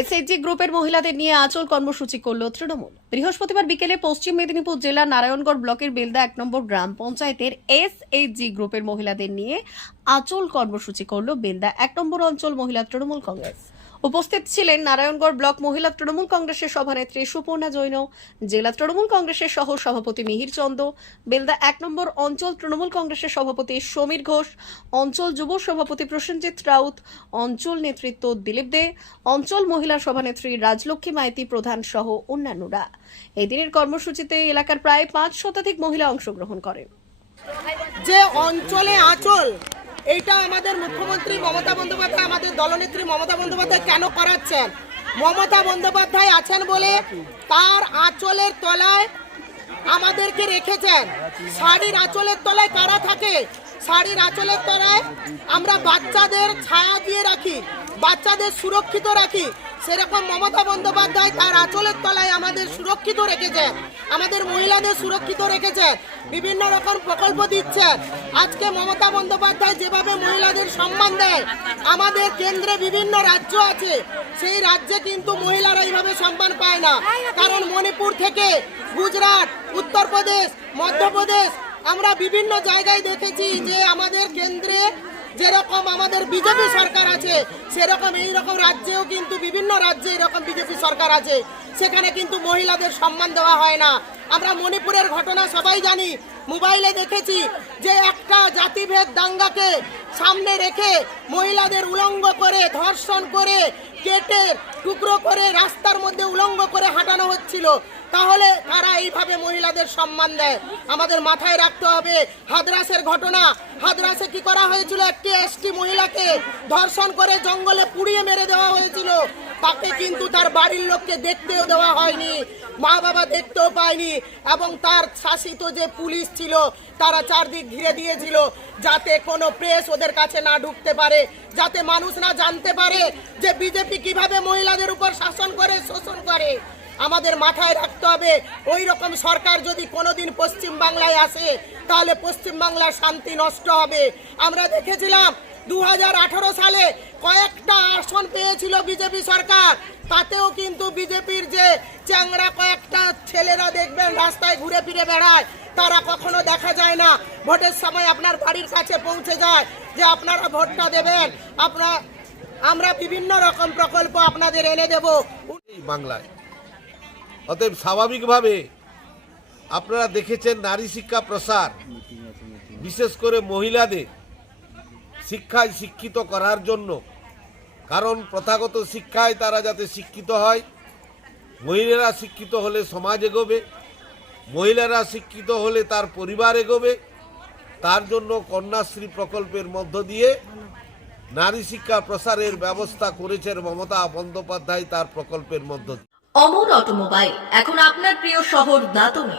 SHG গ্রুপের মহিলাদের নিয়ে আচল কর্মসূচি করল তৃণমূল। বৃহস্পতিবার বিকেলে পশ্চিম মেদিনীপুর জেলা নারায়ণগড় ব্লকের বেলদা এক নম্বর গ্রাম পঞ্চায়েতের এসএইচজি গ্রুপের মহিলাদের নিয়ে আচল কর্মসূচি করল বেলদা এক নম্বর অঞ্চল মহিলা তৃণমূল কংগ্রেস। উপস্থিত ছিলেন নারায়ণগড় ব্লক মহিলা তৃণমূল কংগ্রেসের সভানেত্রী সুপর্ণা জৈন, জেলা তৃণমূল কংগ্রেসের সহ সভাপতি মিহির চন্দ, বেলদা এক নম্বর অঞ্চল তৃণমূল কংগ্রেসের সভাপতি সমীর ঘোষ, অঞ্চল যুব সভাপতি প্রসেনজিৎ রাউত, অঞ্চল নেতৃত্ব দিলীপ দে, অঞ্চল মহিলা সভানেত্রী রাজলক্ষ্মী মাইতি প্রধান সহ অন্যান্যরা। এই দিনের কর্মসূচিতে এলাকার প্রায় পাঁচ শতাধিক মহিলা অংশগ্রহণ করেন। যে অঞ্চলে আঁচল এইটা আমাদের মুখ্যমন্ত্রী মমতা বন্দ্যোপাধ্যায়, আমাদের দলনেত্রী মমতা বন্দ্যোপাধ্যায় কেন করাচ্ছেন? মমতা বন্দ্যোপাধ্যায় আছেন বলে তার আঁচলের তলায় আমাদেরকে রেখেছেন। শাড়ির আঁচলের তলায় কারা থাকে? শাড়ির আঁচলের তলায় আমরা বাচ্চাদের ছায়া দিয়ে রাখি, বাচ্চাদের সুরক্ষিত রাখি। সেরকম মমতা বন্দ্যোপাধ্যায় তার আঁচলের তলায় আমাদের সুরক্ষিত রেখেছে, আমাদের মহিলাদের সুরক্ষিত রেখেছে, বিভিন্ন রকম প্রকল্প দিচ্ছে। আজকে মমতা বন্দ্যোপাধ্যায় যেভাবে মহিলাদের সম্মান দেয়, আমাদের কেন্দ্রে বিভিন্ন রাজ্য আছে, সেই রাজ্যে কিন্তু মহিলারা এইভাবে সম্মান পায় না। কারণ মণিপুর থেকে গুজরাট, উত্তরপ্রদেশ, মধ্যপ্রদেশ, আমরা বিভিন্ন জায়গায় দেখেছি যে আমাদের কেন্দ্রে যেরকম আমাদের বিজেপি সরকার আছে, সেরকম এই রকম রাজ্যেও কিন্তু বিভিন্ন রাজ্যে এরকম বিজেপি সরকার আছে। সেখানে কিন্তু মহিলাদের সম্মান দেওয়া হয় না। আমরা মণিপুরের ঘটনা সবাই জানি। মোবাইলে দেখেছি যে একটা জাতিভেদ দাঙ্গাকে সামনে রেখে মহিলাদের উলঙ্গ করে, ধর্ষণ করে, কেটে, টুকরো করে রাস্তার মধ্যে উলঙ্গ করে হাঁটানো হচ্ছিল। তাহলে তারা এইভাবে মহিলাদের সম্মান দেয়। আমাদের মাথায় রাখতে হবে, হাদরাসের ঘটনা। হাদরাসে কি করা হয়েছিল? একটি এসটি মহিলাকে ধর্ষণ করে জঙ্গলে পুড়িয়ে মেরে দেওয়া হয়েছিল। তাকে কিন্তু তার বাড়ির লোককে দেখতেও দেওয়া হয়নি, মা বাবা দেখতেও পায়নি এবং তার শাসিত যে পুলিশ ছিল, তারা চারদিক ঘিরে দিয়েছিল যাতে কোনো প্রেস ওদের কাছে না ঢুকতে পারে, যাতে মানুষ না জানতে পারে যে বিজেপি কীভাবে মহিলাদের উপর শাসন করে, শোষণ করে। আমাদের মাথায় রাখতে হবে, ওই রকম সরকার যদি কোনোদিন পশ্চিম বাংলায় আসে, তাহলে পশ্চিম বাংলার শান্তি নষ্ট হবে। আমরা দেখেছিলাম দু হাজার আঠারো সালে কয়েকটা আসন পেয়েছিল বিজেপি সরকার। তাতেও কিন্তু বিজেপির যে চ্যাংড়া কয়েকটা ছেলেরা দেখবেন রাস্তায় ঘুরে ফিরে বেড়ায়, তারা কখনো দেখা যায় না। ভোটের সময় আপনার বাড়ির কাছে পৌঁছে যায় যে আপনারা ভোটটা দেবেন। আপনার আমরা বিভিন্ন রকম প্রকল্প আপনাদের এনে দেবো। বাংলায়। অতএব স্বাভাবিকভাবে আপনারা দেখেছেন নারী শিক্ষা প্রসার। বিশেষ করে মহিলাদের। শিক্ষায় শিক্ষিত করার জন্য। কারণ প্রথাগত শিক্ষায় তারা যাতে শিক্ষিত হয়, মহিলারা শিক্ষিত হলে সমাজ এগোবে, মহিলারা শিক্ষিত হলে তার পরিবার এগোবে, তার জন্য কন্যাশ্রী প্রকল্পের মধ্য দিয়ে নারী শিক্ষা প্রসারের ব্যবস্থা করেছেন মমতা বন্দ্যোপাধ্যায় তার প্রকল্পের মধ্য দিয়ে। অমর অটোমোবাইল, এখন আপনার প্রিয় শহর দাতনে।